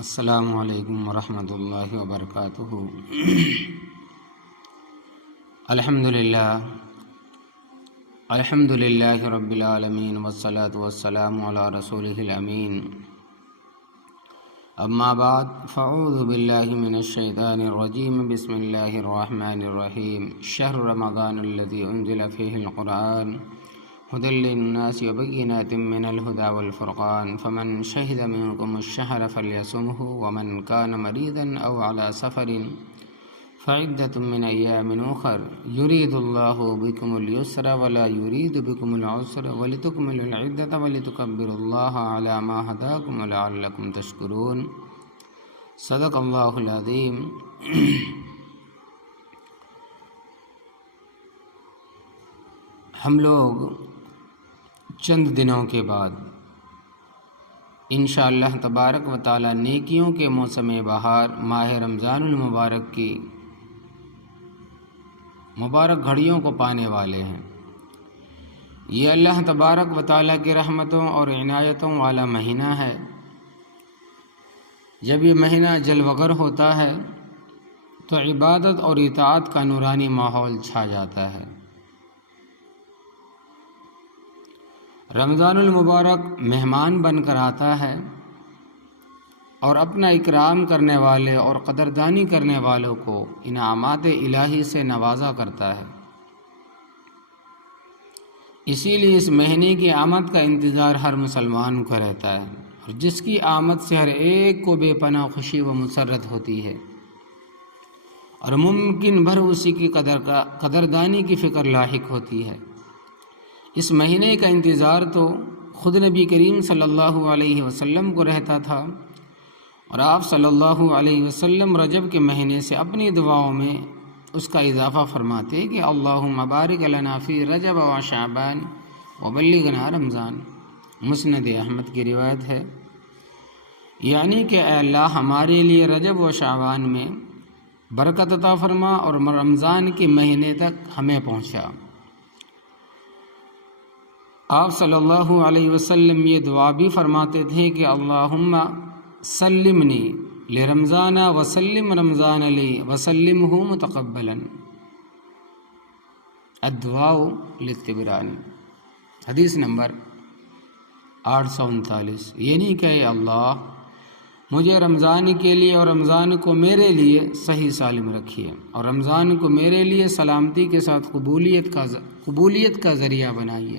السلام علیکم ورحمۃ اللہ وبرکاتہ۔ الحمد للہ رب العالمین والصلاة والسلام علی رسولہ الامین، اما بعد فاعوذ باللہ من الشیطان الرجیم، بسم اللہ الرحمن الرحیم۔ شہر رمضان الذی انزل فیہ القرآن هدى للناس وبينات من الهدى والفرقان، فمن شهد منكم الشهر فليصمه، ومن كان مريضا أو على سفر فعدة من أيام أخر، يريد الله بكم اليسر ولا يريد بكم العسر، ولتكملوا العدة ولتكبروا الله على ما هداكم ولعلكم تشكرون۔ صدق الله العظيم۔ ہم لوگ چند دنوں کے بعد انشاءاللہ تبارک و تعالی نیکیوں کے موسم بہار ماہ رمضان المبارک کی مبارک گھڑیوں کو پانے والے ہیں۔ یہ اللہ تبارک و تعالی کی رحمتوں اور عنایتوں والا مہینہ ہے۔ جب یہ مہینہ جلوگر ہوتا ہے تو عبادت اور اطاعت کا نورانی ماحول چھا جاتا ہے۔ رمضان المبارک مہمان بن کر آتا ہے اور اپنا اکرام کرنے والے اور قدردانی کرنے والوں کو انعامات الہی سے نوازا کرتا ہے۔ اسی لیے اس مہینے کی آمد کا انتظار ہر مسلمان کو رہتا ہے، اور جس کی آمد سے ہر ایک کو بے پناہ خوشی و مسرت ہوتی ہے، اور ممکن بھر اسی کی قدردانی کی فکر لاحق ہوتی ہے۔ اس مہینے کا انتظار تو خود نبی کریم صلی اللہ علیہ وسلم کو رہتا تھا، اور آپ صلی اللہ علیہ وسلم رجب کے مہینے سے اپنی دعاؤں میں اس کا اضافہ فرماتے کہ اللہم بارک لنا فی رجب و شعبان وبلغنا رمضان۔ مسند احمد کی روایت ہے، یعنی کہ اے اللہ ہمارے لیے رجب و شعبان میں برکت عطا فرما اور رمضان کے مہینے تک ہمیں پہنچا۔ آپ صلی اللہ علیہ وسلم یہ دعا بھی فرماتے تھے کہ اللہم سلمنی لرمضان وسلم رمضان لی وسلمہ متقبلا۔ الدعاء للطبرانی، حدیث نمبر 839، یعنی کہ اے اللہ مجھے رمضان کے لیے اور رمضان کو میرے لیے صحیح سالم رکھیے، اور رمضان کو میرے لیے سلامتی کے ساتھ قبولیت کا ذریعہ بنائیے۔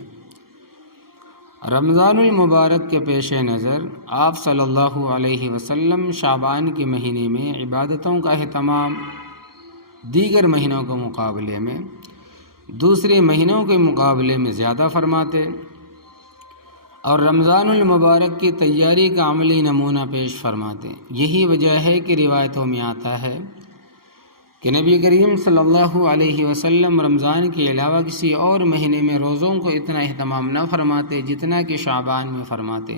رمضان المبارک کے پیش نظر آپ صلی اللہ علیہ وسلم شعبان کے مہینے میں عبادتوں کا اہتمام دیگر مہینوں کے مقابلے میں دوسرے مہینوں کے مقابلے میں زیادہ فرماتے، اور رمضان المبارک کی تیاری کا عملی نمونہ پیش فرماتے۔ یہی وجہ ہے کہ روایتوں میں آتا ہے کہ نبی کریم صلی اللہ علیہ وسلم رمضان کے علاوہ کسی اور مہینے میں روزوں کو اتنا اہتمام نہ فرماتے جتنا کہ شعبان میں فرماتے۔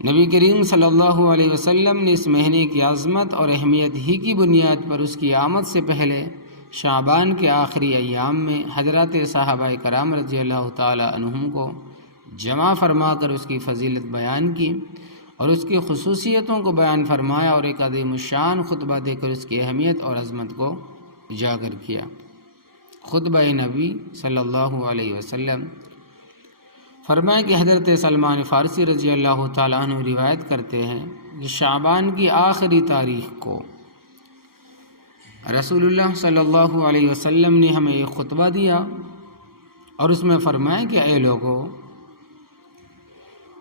نبی کریم صلی اللہ علیہ وسلم نے اس مہینے کی عظمت اور اہمیت ہی کی بنیاد پر اس کی آمد سے پہلے شعبان کے آخری ایام میں حضرات صحابہ کرام رضی اللہ تعالی عنہم کو جمع فرما کر اس کی فضیلت بیان کی، اور اس کی خصوصیتوں کو بیان فرمایا، اور ایک عظیم الشان خطبہ دے کر اس کی اہمیت اور عظمت کو اجاگر کیا۔ خطبہ نبی صلی اللہ علیہ وسلم فرمایا کہ حضرت سلمان فارسی رضی اللہ تعالیٰ عنہ روایت کرتے ہیں کہ شعبان کی آخری تاریخ کو رسول اللہ صلی اللہ علیہ وسلم نے ہمیں ایک خطبہ دیا، اور اس میں فرمایا کہ اے لوگو،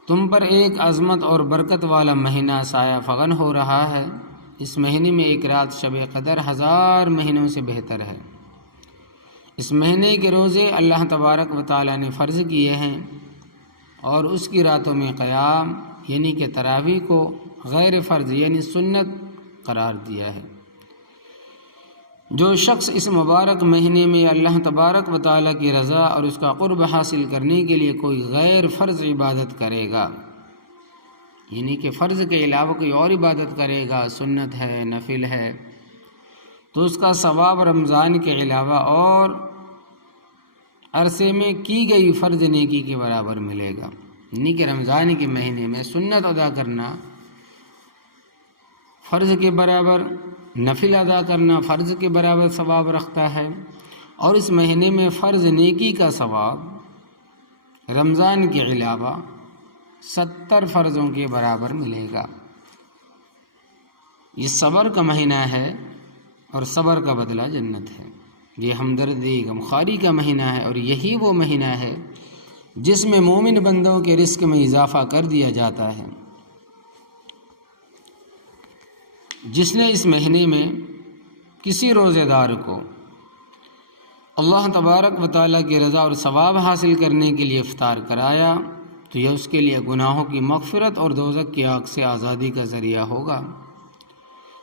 تم پر ایک عظمت اور برکت والا مہینہ سایہ فغن ہو رہا ہے۔ اس مہینے میں ایک رات شب قدر 1000 مہینوں سے بہتر ہے۔ اس مہینے کے روزے اللہ تبارک و تعالی نے فرض کیے ہیں، اور اس کی راتوں میں قیام یعنی کہ تراویح کو غیر فرض یعنی سنت قرار دیا ہے۔ جو شخص اس مبارک مہینے میں اللہ تبارک و تعالیٰ کی رضا اور اس کا قرب حاصل کرنے کے لیے کوئی غیر فرض عبادت کرے گا، یعنی کہ فرض کے علاوہ کوئی اور عبادت کرے گا، سنت ہے، نفل ہے، تو اس کا ثواب رمضان کے علاوہ اور عرصے میں کی گئی فرض نیکی کے برابر ملے گا۔ یعنی کہ رمضان کے مہینے میں سنت ادا کرنا فرض کے برابر، نفل ادا کرنا فرض کے برابر ثواب رکھتا ہے، اور اس مہینے میں فرض نیکی کا ثواب رمضان کے علاوہ 70 فرضوں کے برابر ملے گا۔ یہ صبر کا مہینہ ہے اور صبر کا بدلہ جنت ہے۔ یہ ہمدردی غمخواری کا مہینہ ہے، اور یہی وہ مہینہ ہے جس میں مومن بندوں کے رزق میں اضافہ کر دیا جاتا ہے۔ جس نے اس مہینے میں کسی روزے دار کو اللہ تبارک و تعالیٰ کی رضا اور ثواب حاصل کرنے کے لیے افطار کرایا تو یہ اس کے لیے گناہوں کی مغفرت اور دوزخ کی آگ سے آزادی کا ذریعہ ہوگا،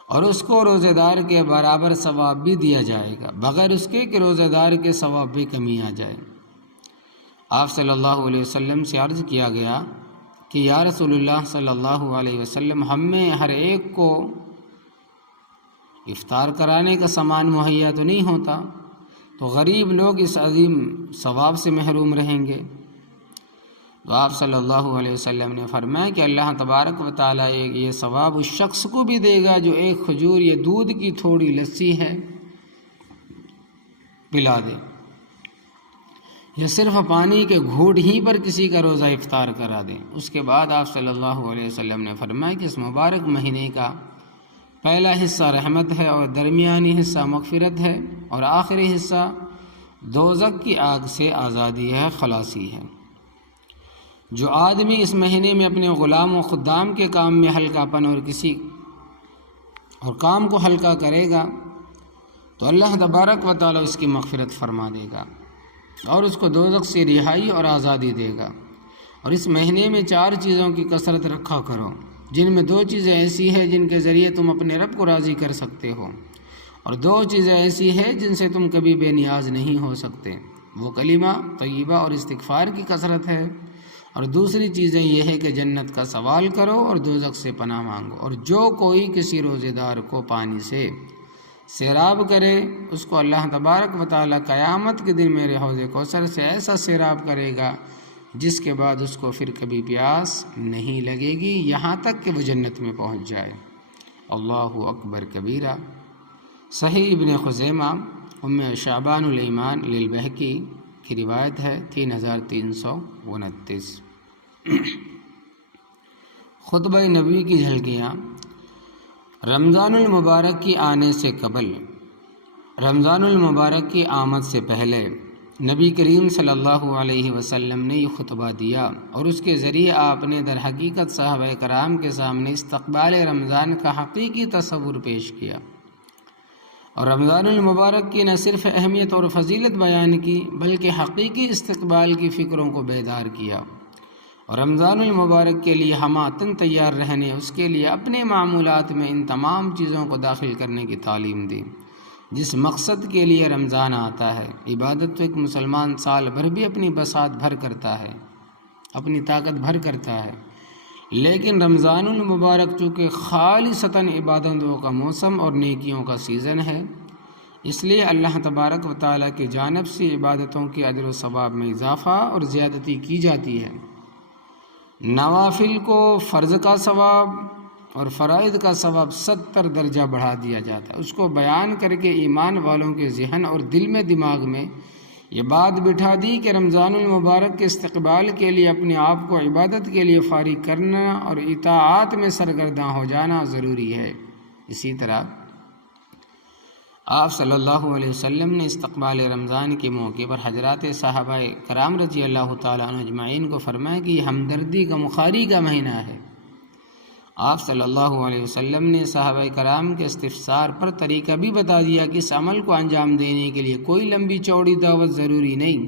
اور اس کو روزے دار کے برابر ثواب بھی دیا جائے گا، بغیر اس کے کہ روزے دار کے ثواب بھی کمی آ جائے۔ آپ صلی اللہ علیہ وسلم سے عرض کیا گیا کہ یا رسول اللہ صلی اللہ علیہ وسلم، ہم میں ہر ایک کو افطار کرانے کا سامان مہیا تو نہیں ہوتا، تو غریب لوگ اس عظیم ثواب سے محروم رہیں گے۔ تو آپ صلی اللہ علیہ وسلم نے فرمایا کہ اللہ تبارک و تعالیٰ یہ ثواب اس شخص کو بھی دے گا جو ایک کھجور یا دودھ کی تھوڑی لسی ہے پلا دے، یا صرف پانی کے گھونٹ ہی پر کسی کا روزہ افطار کرا دیں۔ اس کے بعد آپ صلی اللہ علیہ وسلم نے فرمایا کہ اس مبارک مہینے کا پہلا حصہ رحمت ہے، اور درمیانی حصہ مغفرت ہے، اور آخری حصہ دوزخ کی آگ سے آزادی ہے، خلاصی ہے۔ جو آدمی اس مہینے میں اپنے غلام و خدام کے کام میں ہلکا پن اور کام کو ہلکا کرے گا تو اللہ تبارک و تعالیٰ اس کی مغفرت فرما دے گا اور اس کو دوزخ سے رہائی اور آزادی دے گا۔ اور اس مہینے میں 4 چیزوں کی کثرت رکھا کرو، جن میں 2 چیزیں ایسی ہیں جن کے ذریعے تم اپنے رب کو راضی کر سکتے ہو، اور 2 چیزیں ایسی ہیں جن سے تم کبھی بے نیاز نہیں ہو سکتے۔ وہ کلمہ طیبہ اور استغفار کی کثرت ہے، اور دوسری چیزیں یہ ہے کہ جنت کا سوال کرو اور دوزخ سے پناہ مانگو۔ اور جو کوئی کسی روزے دار کو پانی سے سیراب کرے، اس کو اللہ تبارک و تعالیٰ قیامت کے دن میرے حوض کوثر سے ایسا سیراب کرے گا جس کے بعد اس کو پھر کبھی پیاس نہیں لگے گی، یہاں تک کہ وہ جنت میں پہنچ جائے۔ اللہ اکبر کبیرہ۔ صحیح ابن خزیمہ ام شعبان الایمان للبہقی کی روایت ہے 3329۔ خطبہ نبوی کی جھلکیاں۔ رمضان المبارک کی آنے سے قبل، رمضان المبارک کی آمد سے پہلے نبی کریم صلی اللہ علیہ وسلم نے یہ خطبہ دیا، اور اس کے ذریعے آپ نے در حقیقت صحابہ کرام کے سامنے استقبال رمضان کا حقیقی تصور پیش کیا، اور رمضان المبارک کی نہ صرف اہمیت اور فضیلت بیان کی بلکہ حقیقی استقبال کی فکروں کو بیدار کیا، اور رمضان المبارک کے لیے ہماتن تیار رہنے، اس کے لیے اپنے معمولات میں ان تمام چیزوں کو داخل کرنے کی تعلیم دی جس مقصد کے لیے رمضان آتا ہے۔ عبادت تو ایک مسلمان سال بھر بھی اپنی بساط بھر کرتا ہے، اپنی طاقت بھر کرتا ہے، لیکن رمضان المبارک چونکہ خالصتاً عبادتوں کا موسم اور نیکیوں کا سیزن ہے، اس لیے اللہ تبارک و تعالیٰ کی جانب سے عبادتوں کے اجر و ثواب میں اضافہ اور زیادتی کی جاتی ہے۔ نوافل کو فرض کا ثواب اور فرائض کا ثواب 70 درجہ بڑھا دیا جاتا ہے۔ اس کو بیان کر کے ایمان والوں کے ذہن اور دل میں دماغ میں یہ بات بٹھا دی کہ رمضان المبارک کے استقبال کے لیے اپنے آپ کو عبادت کے لیے فارغ کرنا اور اطاعت میں سرگرداں ہو جانا ضروری ہے۔ اسی طرح آپ صلی اللہ علیہ وسلم نے استقبال رمضان کے موقع پر حضرات صحابہ کرام رضی اللہ تعالیٰ عنہ اجمعین کو فرمایا کہ یہ ہمدردی غمخواری کا مہینہ ہے۔ آپ صلی اللہ علیہ وسلم نے صحابہ کرام کے استفسار پر طریقہ بھی بتا دیا کہ اس عمل کو انجام دینے کے لیے کوئی لمبی چوڑی دعوت ضروری نہیں،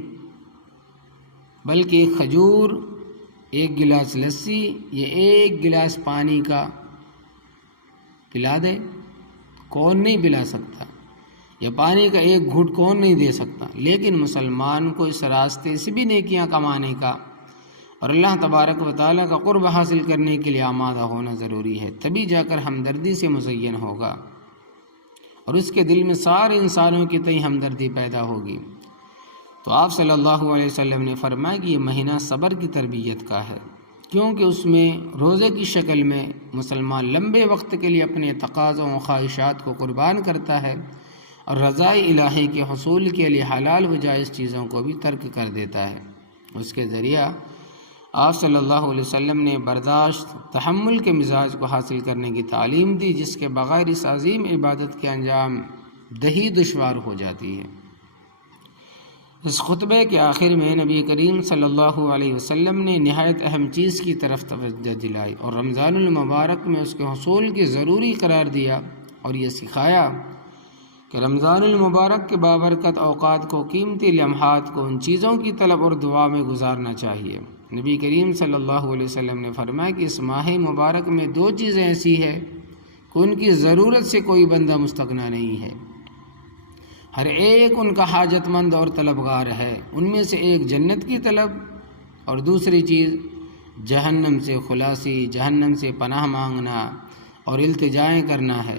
بلکہ ایک کھجور، 1 گلاس لسی یا 1 گلاس پانی کا پلا دے، کون نہیں پلا سکتا، یا پانی کا 1 گھونٹ کون نہیں دے سکتا، لیکن مسلمان کو اس راستے سے بھی نیکیاں کمانے کا اور اللہ تبارک و تعالیٰ کا قرب حاصل کرنے کے لیے آمادہ ہونا ضروری ہے، تبھی جا کر ہمدردی سے مزین ہوگا اور اس کے دل میں سارے انسانوں کی تئیں ہمدردی پیدا ہوگی۔ تو آپ صلی اللہ علیہ وسلم نے فرمایا کہ یہ مہینہ صبر کی تربیت کا ہے، کیونکہ اس میں روزے کی شکل میں مسلمان لمبے وقت کے لیے اپنے تقاضوں و خواہشات کو قربان کرتا ہے اور رضائے الہی کے حصول کے لیے حلال و جائز چیزوں کو بھی ترک کر دیتا ہے۔ اس کے ذریعہ آپ صلی اللہ علیہ وسلم نے برداشت، تحمل کے مزاج کو حاصل کرنے کی تعلیم دی، جس کے بغیر اس عظیم عبادت کے انجام دہی دشوار ہو جاتی ہے۔ اس خطبے کے آخر میں نبی کریم صلی اللہ علیہ وسلم نے نہایت اہم چیز کی طرف توجہ دلائی اور رمضان المبارک میں اس کے حصول کی ضروری قرار دیا، اور یہ سکھایا کہ رمضان المبارک کے بابرکت اوقات کو، قیمتی لمحات کو ان چیزوں کی طلب اور دعا میں گزارنا چاہیے۔ نبی کریم صلی اللہ علیہ وسلم نے فرمایا کہ اس ماہ مبارک میں دو چیزیں ایسی ہیں کہ ان کی ضرورت سے کوئی بندہ مستغنی نہیں ہے، ہر ایک ان کا حاجت مند اور طلبگار ہے۔ ان میں سے ایک جنت کی طلب اور دوسری چیز جہنم سے خلاصی، جہنم سے پناہ مانگنا اور التجائیں کرنا ہے،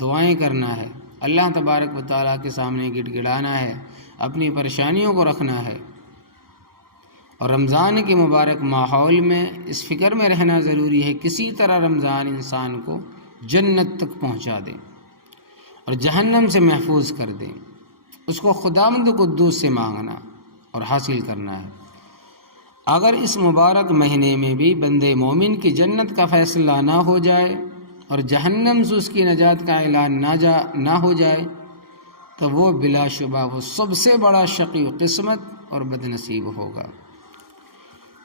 دعائیں کرنا ہے، اللہ تبارک و تعالیٰ کے سامنے گڑ گڑانا ہے، اپنی پریشانیوں کو رکھنا ہے۔ اور رمضان کے مبارک ماحول میں اس فکر میں رہنا ضروری ہے کسی طرح رمضان انسان کو جنت تک پہنچا دے اور جہنم سے محفوظ کر دے۔ اس کو خداوند قدوس سے مانگنا اور حاصل کرنا ہے۔ اگر اس مبارک مہینے میں بھی بندے مومن کی جنت کا فیصلہ نہ ہو جائے اور جہنم سے اس کی نجات کا اعلان نہ ہو جائے تو وہ بلا شبہ وہ سب سے بڑا شقی قسمت اور بد نصیب ہوگا۔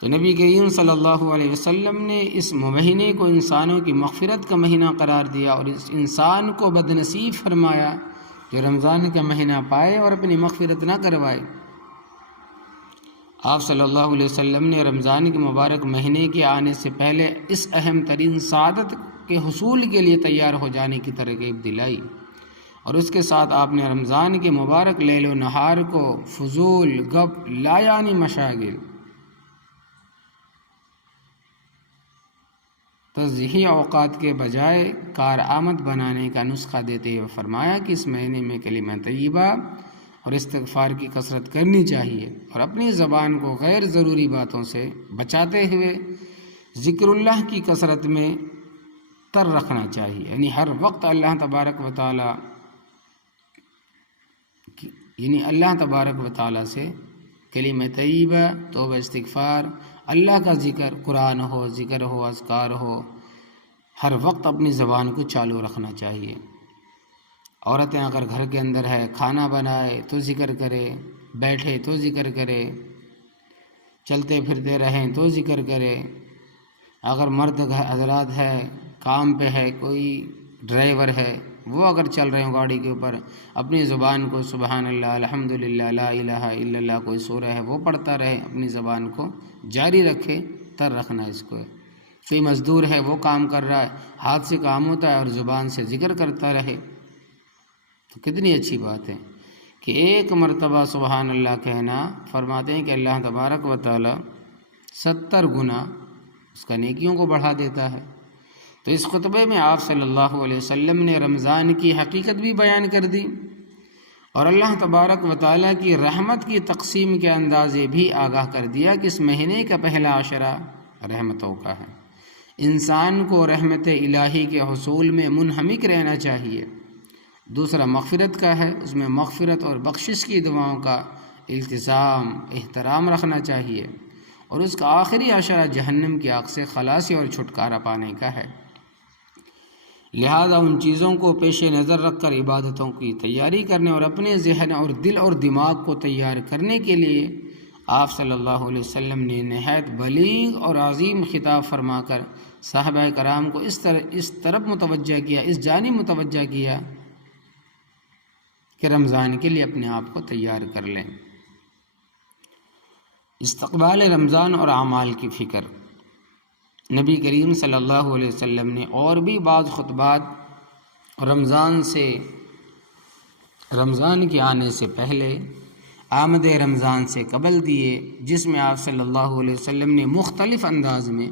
تو نبی کریم صلی اللہ علیہ وسلم نے اس مہینے کو انسانوں کی مغفرت کا مہینہ قرار دیا اور اس انسان کو بد نصیب فرمایا جو رمضان کا مہینہ پائے اور اپنی مغفرت نہ کروائے۔ آپ صلی اللہ علیہ وسلم نے رمضان کے مبارک مہینے کے آنے سے پہلے اس اہم ترین سعادت کے حصول کے لیے تیار ہو جانے کی ترغیب دلائی، اور اس کے ساتھ آپ نے رمضان کے مبارک لیل و نہار کو فضول گپ لایعنی مشاغل، تضحیہ اوقات کے بجائے کارآمد بنانے کا نسخہ دیتے ہوئے فرمایا کہ اس مہینے میں کلمہ طیبہ اور استغفار کی کثرت کرنی چاہیے اور اپنی زبان کو غیر ضروری باتوں سے بچاتے ہوئے ذکر اللہ کی کثرت میں تر رکھنا چاہیے، یعنی ہر وقت اللہ تبارک و تعالی سے کلمہ طیبہ، توبہ، استغفار، اللہ کا ذکر، قرآن ہو، ذکر ہو، اذکار ہو، ہر وقت اپنی زبان کو چالو رکھنا چاہیے۔ عورتیں اگر گھر کے اندر ہے، کھانا بنائے تو ذکر کرے، بیٹھے تو ذکر کرے، چلتے پھرتے رہیں تو ذکر کرے۔ اگر مرد حضرات ہے، کام پہ ہے، کوئی ڈرائیور ہے، وہ اگر چل رہے ہوں گاڑی کے اوپر، اپنی زبان کو سبحان اللہ، الحمدللہ، لا الہ الا اللہ، کوئی سورہ ہے وہ پڑھتا رہے، اپنی زبان کو جاری رکھے، تر رکھنا اس کو۔ کوئی مزدور ہے، وہ کام کر رہا ہے، ہاتھ سے کام ہوتا ہے اور زبان سے ذکر کرتا رہے، تو کتنی اچھی بات ہے کہ ایک مرتبہ سبحان اللہ کہنا، فرماتے ہیں کہ اللہ تبارک و تعالی 70 گنا اس کا نیکیوں کو بڑھا دیتا ہے۔ تو اس خطبے میں آپ صلی اللہ علیہ وسلم نے رمضان کی حقیقت بھی بیان کر دی اور اللہ تبارک و تعالیٰ کی رحمت کی تقسیم کے اندازے بھی آگاہ کر دیا کہ اس مہینے کا پہلا عشرہ رحمتوں کا ہے۔ انسان کو رحمت الہی کے حصول میں منہمک رہنا چاہیے۔ دوسرا مغفرت کا ہے، اس میں مغفرت اور بخشش کی دعاؤں کا التزام، احترام رکھنا چاہیے، اور اس کا آخری عشرہ جہنم کی آگ سے خلاصی اور چھٹکارا پانے کا ہے۔ لہذا ان چیزوں کو پیش نظر رکھ کر عبادتوں کی تیاری کرنے اور اپنے ذہن اور دل اور دماغ کو تیار کرنے کے لیے آپ صلی اللہ علیہ وسلم نے نہایت بلیغ اور عظیم خطاب فرما کر صحابہ کرام کو اس طرف متوجہ کیا، اس جانب متوجہ کیا کہ رمضان کے لیے اپنے آپ کو تیار کر لیں۔ استقبال رمضان اور اعمال کی فکر۔ نبی کریم صلی اللہ علیہ وسلم نے اور بھی بعض خطبات رمضان کے آنے سے پہلے، آمد رمضان سے قبل دیے، جس میں آپ صلی اللہ علیہ وسلم نے مختلف انداز میں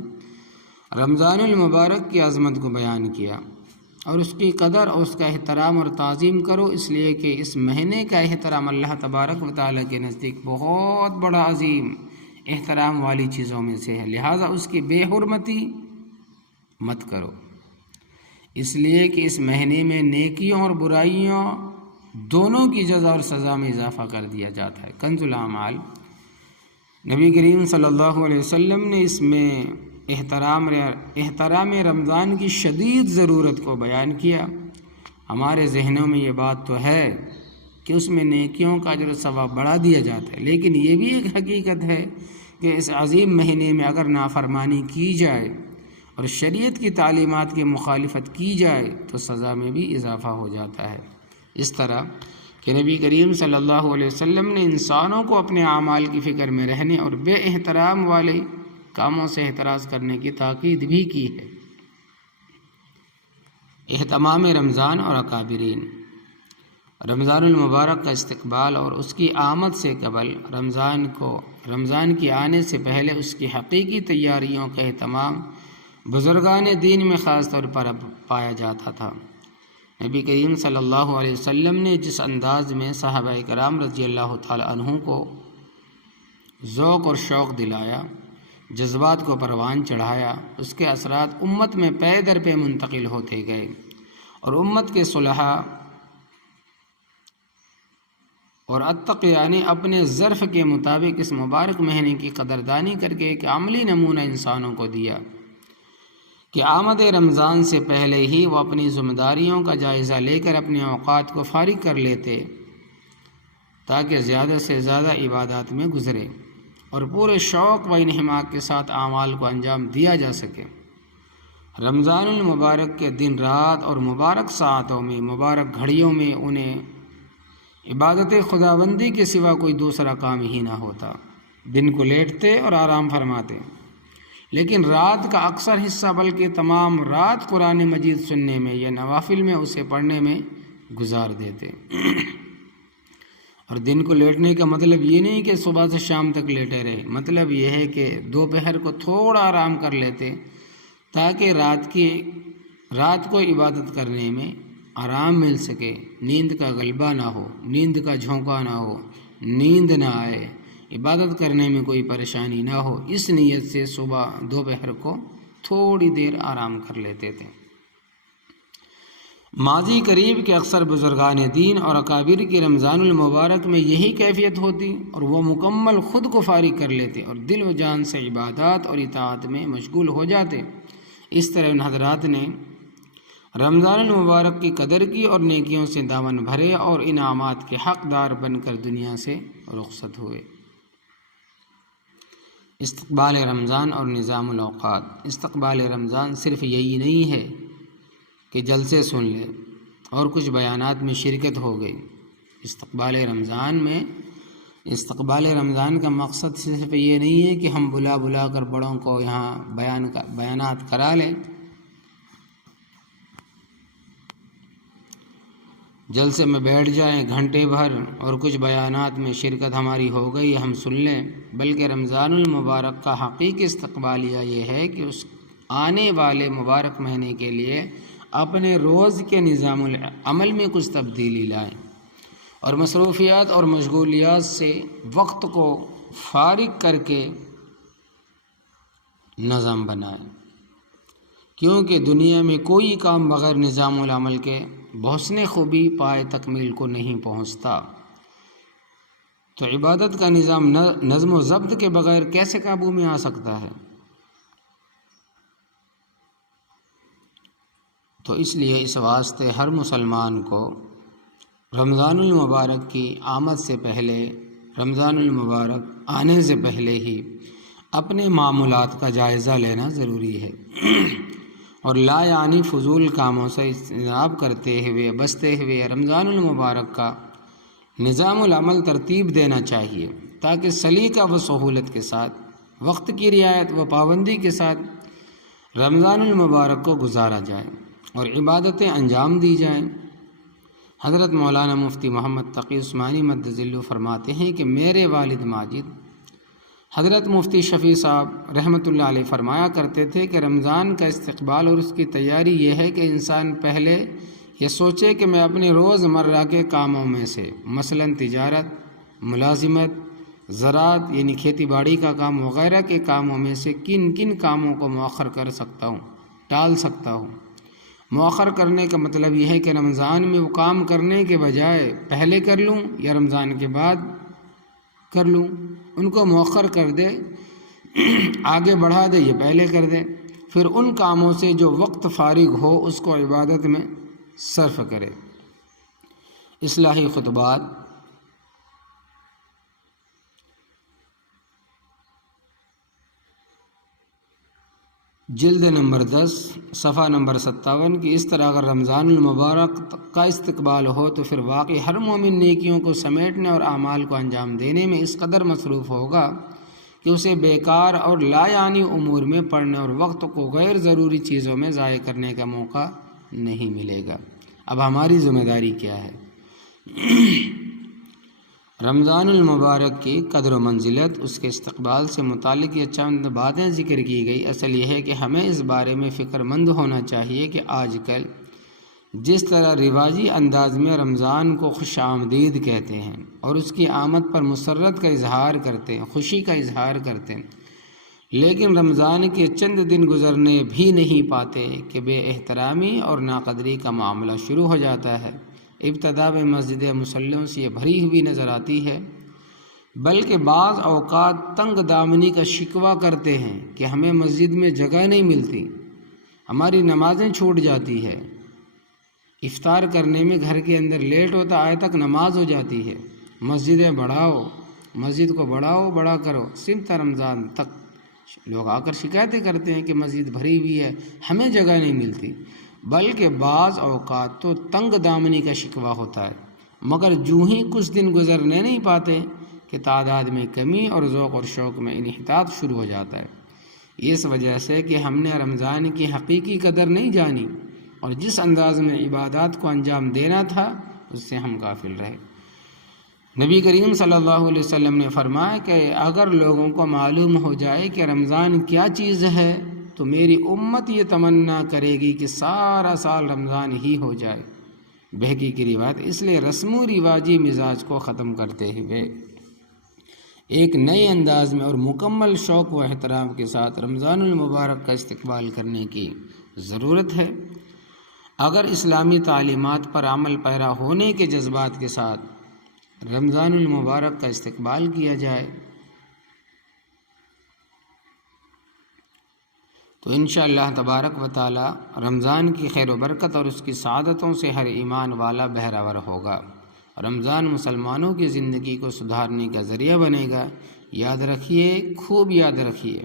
رمضان المبارک کی عظمت کو بیان کیا اور اس کی قدر اور اس کا احترام اور تعظیم کرو، اس لیے کہ اس مہینے کا احترام اللہ تبارک و تعالیٰ کے نزدیک بہت بڑا عظیم احترام والی چیزوں میں سے ہے، لہٰذا اس کی بے حرمتی مت کرو، اس لیے کہ اس مہینے میں نیکیوں اور برائیوں دونوں کی جزا اور سزا میں اضافہ کر دیا جاتا ہے۔ کنز الاعمال، نبی کریم صلی اللہ علیہ وسلم نے اس میں احترام رمضان کی شدید ضرورت کو بیان کیا۔ ہمارے ذہنوں میں یہ بات تو ہے کہ اس میں نیکیوں کا اجر و ثواب بڑھا دیا جاتا ہے، لیکن یہ بھی ایک حقیقت ہے کہ اس عظیم مہینے میں اگر نافرمانی کی جائے اور شریعت کی تعلیمات کی مخالفت کی جائے تو سزا میں بھی اضافہ ہو جاتا ہے۔ اس طرح کہ نبی کریم صلی اللہ علیہ وسلم نے انسانوں کو اپنے اعمال کی فکر میں رہنے اور بے احترام والے کاموں سے احتراز کرنے کی تاکید بھی کی ہے۔ اہتمام رمضان اور اکابرین، رمضان المبارک کا استقبال اور اس کی آمد سے قبل رمضان کی آنے سے پہلے اس کی حقیقی تیاریوں کا اہتمام بزرگان دین میں خاص طور پر پایا جاتا تھا۔ نبی کریم صلی اللہ علیہ وسلم نے جس انداز میں صحابہ کرام رضی اللہ تعالی عنہ کو ذوق اور شوق دلایا، جذبات کو پروان چڑھایا، اس کے اثرات امت میں پے در پہ منتقل ہوتے گئے اور امت کے صلحاء اور اتقیانی اپنے ظرف کے مطابق اس مبارک مہینے کی قدردانی کر کے ایک عملی نمونہ انسانوں کو دیا کہ آمد رمضان سے پہلے ہی وہ اپنی ذمہ داریوں کا جائزہ لے کر اپنے اوقات کو فارغ کر لیتے تاکہ زیادہ سے زیادہ عبادات میں گزرے اور پورے شوق و انہماک کے ساتھ اعمال کو انجام دیا جا سکے۔ رمضان المبارک کے دن رات اور مبارک ساعتوں میں، مبارک گھڑیوں میں انہیں عبادت خداوندی کے سوا کوئی دوسرا کام ہی نہ ہوتا۔ دن کو لیٹتے اور آرام فرماتے، لیکن رات کا اکثر حصہ بلکہ تمام رات قرآن مجید سننے میں یا نوافل میں اسے پڑھنے میں گزار دیتے۔ اور دن کو لیٹنے کا مطلب یہ نہیں کہ صبح سے شام تک لیٹے رہے، مطلب یہ ہے کہ دوپہر کو تھوڑا آرام کر لیتے تاکہ رات کو عبادت کرنے میں آرام مل سکے، نیند کا غلبہ نہ ہو، نیند کا جھونکا نہ ہو، نیند نہ آئے، عبادت کرنے میں کوئی پریشانی نہ ہو، اس نیت سے صبح دوپہر کو تھوڑی دیر آرام کر لیتے تھے۔ ماضی قریب کے اکثر بزرگان دین اور اکابر کی رمضان المبارک میں یہی کیفیت ہوتی اور وہ مکمل خود کو فارغ کر لیتے اور دل و جان سے عبادات اور اطاعت میں مشغول ہو جاتے۔ اس طرح ان حضرات نے رمضان المبارک کی قدر کی اور نیکیوں سے دامن بھرے اور انعامات کے حقدار بن کر دنیا سے رخصت ہوئے۔ استقبال رمضان اور نظام الاوقات، استقبال رمضان صرف یہی نہیں ہے کہ جلسے سن لیں اور کچھ بیانات میں شرکت ہو گئی۔ استقبال رمضان کا مقصد صرف یہ نہیں ہے کہ ہم بلا کر بڑوں کو یہاں بیانات کرا لیں، جلسے میں بیٹھ جائیں گھنٹے بھر اور کچھ بیانات میں شرکت ہماری ہو گئی ہم سن لیں، بلکہ رمضان المبارک کا حقیقی استقبالیہ یہ ہے کہ اس آنے والے مبارک مہینے کے لیے اپنے روز کے نظام العمل میں کچھ تبدیلی لائیں اور مصروفیات اور مشغولیات سے وقت کو فارغ کر کے نظم بنائیں، کیونکہ دنیا میں کوئی کام بغیر نظام العمل کے بحسن خوبی پائے تکمیل کو نہیں پہنچتا، تو عبادت کا نظام نظم و ضبط کے بغیر کیسے قابو میں آ سکتا ہے؟ تو اس لیے اس واسطے ہر مسلمان کو رمضان المبارک کی آمد سے پہلے، رمضان المبارک آنے سے پہلے ہی اپنے معمولات کا جائزہ لینا ضروری ہے اور لا یعنی فضول کاموں سے اجتناب کرتے ہوئے بچتے ہوئے رمضان المبارک کا نظام العمل ترتیب دینا چاہیے تاکہ سلیقہ و سہولت کے ساتھ، وقت کی رعایت و پابندی کے ساتھ رمضان المبارک کو گزارا جائے اور عبادتیں انجام دی جائیں۔ حضرت مولانا مفتی محمد تقی عثمانی مد ظلہ فرماتے ہیں کہ میرے والد ماجد حضرت مفتی شفیع صاحب رحمۃ اللہ علیہ فرمایا کرتے تھے کہ رمضان کا استقبال اور اس کی تیاری یہ ہے کہ انسان پہلے یہ سوچے کہ میں اپنے روز مرہ کے کاموں میں سے مثلاً تجارت، ملازمت، زراعت یعنی کھیتی باڑی کا کام وغیرہ کے کاموں میں سے کن کن کاموں کو مؤخر کر سکتا ہوں، ٹال سکتا ہوں۔ مؤخر کرنے کا مطلب یہ ہے کہ رمضان میں وہ کام کرنے کے بجائے پہلے کر لوں یا رمضان کے بعد کر لوں، ان کو مؤخر کر دے، آگے بڑھا دے یا پہلے کر دے۔ پھر ان کاموں سے جو وقت فارغ ہو اس کو عبادت میں صرف کرے۔ اصلاحی خطبات، جلد نمبر 10 صفحہ نمبر 57 کہ اس طرح اگر رمضان المبارک کا استقبال ہو تو پھر واقعی ہر مومن نیکیوں کو سمیٹنے اور اعمال کو انجام دینے میں اس قدر مصروف ہوگا کہ اسے بیکار اور لا یعنی امور میں پڑھنے اور وقت کو غیر ضروری چیزوں میں ضائع کرنے کا موقع نہیں ملے گا۔ اب ہماری ذمہ داری کیا ہے؟ رمضان المبارک کی قدر و منزلت، اس کے استقبال سے متعلق یہ چند باتیں ذکر کی گئی۔ اصل یہ ہے کہ ہمیں اس بارے میں فکر مند ہونا چاہیے کہ آج کل جس طرح رواجی انداز میں رمضان کو خوش آمدید کہتے ہیں اور اس کی آمد پر مسرت کا اظہار کرتے ہیں، خوشی کا اظہار کرتے ہیں، لیکن رمضان کے چند دن گزرنے بھی نہیں پاتے کہ بے احترامی اور ناقدری کا معاملہ شروع ہو جاتا ہے۔ ابتدا میں مسجد مصلیوں سے یہ بھری ہوئی نظر آتی ہے، بلکہ بعض اوقات تنگ دامنی کا شکوہ کرتے ہیں کہ ہمیں مسجد میں جگہ نہیں ملتی، ہماری نمازیں چھوٹ جاتی ہے، افطار کرنے میں گھر کے اندر لیٹ ہوتا، آئے تک نماز ہو جاتی ہے، مسجدیں بڑھاؤ، مسجد کو بڑھاؤ، بڑا کرو۔ صرف رمضان تک لوگ آ کر شکایتیں کرتے ہیں کہ مسجد بھری ہوئی ہے، ہمیں جگہ نہیں ملتی، بلکہ بعض اوقات تو تنگ دامنی کا شکوہ ہوتا ہے، مگر جوں ہی کچھ دن گزرنے نہیں پاتے کہ تعداد میں کمی اور ذوق اور شوق میں انحطاط شروع ہو جاتا ہے۔ اس وجہ سے کہ ہم نے رمضان کی حقیقی قدر نہیں جانی اور جس انداز میں عبادات کو انجام دینا تھا اس سے ہم غافل رہے۔ نبی کریم صلی اللہ علیہ وسلم نے فرمایا کہ اگر لوگوں کو معلوم ہو جائے کہ رمضان کیا چیز ہے تو میری امت یہ تمنا کرے گی کہ سارا سال رمضان ہی ہو جائے۔ بہقی کی روایت۔ اس لیے رسم و رواجی مزاج کو ختم کرتے ہوئے ایک نئے انداز میں اور مکمل شوق و احترام کے ساتھ رمضان المبارک کا استقبال کرنے کی ضرورت ہے۔ اگر اسلامی تعلیمات پر عمل پیرا ہونے کے جذبات کے ساتھ رمضان المبارک کا استقبال کیا جائے تو انشاءاللہ تبارک و تعالی رمضان کی خیر و برکت اور اس کی سعادتوں سے ہر ایمان والا بہرہ ور ہوگا۔ رمضان مسلمانوں کی زندگی کو سدھارنے کا ذریعہ بنے گا۔ یاد رکھیے، خوب یاد رکھیے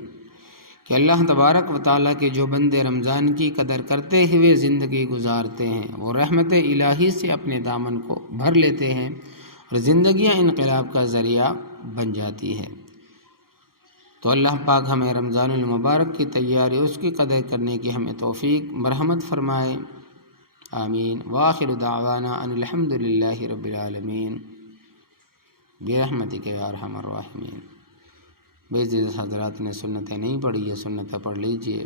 کہ اللہ تبارک و تعالیٰ کے جو بندے رمضان کی قدر کرتے ہوئے زندگی گزارتے ہیں وہ رحمت الہی سے اپنے دامن کو بھر لیتے ہیں اور زندگیاں انقلاب کا ذریعہ بن جاتی ہے۔ تو اللہ پاک ہمیں رمضان المبارک کی تیاری، اس کی قدر کرنے کی ہمیں توفیق مرحمت فرمائے، آمین۔ وآخر دعوانا ان الحمد للہ رب العالمین برحمتک یا ارحم الراحمین۔ بعض حضرات نے سنتیں نہیں پڑھی ہے، سنتیں پڑھ لیجئے۔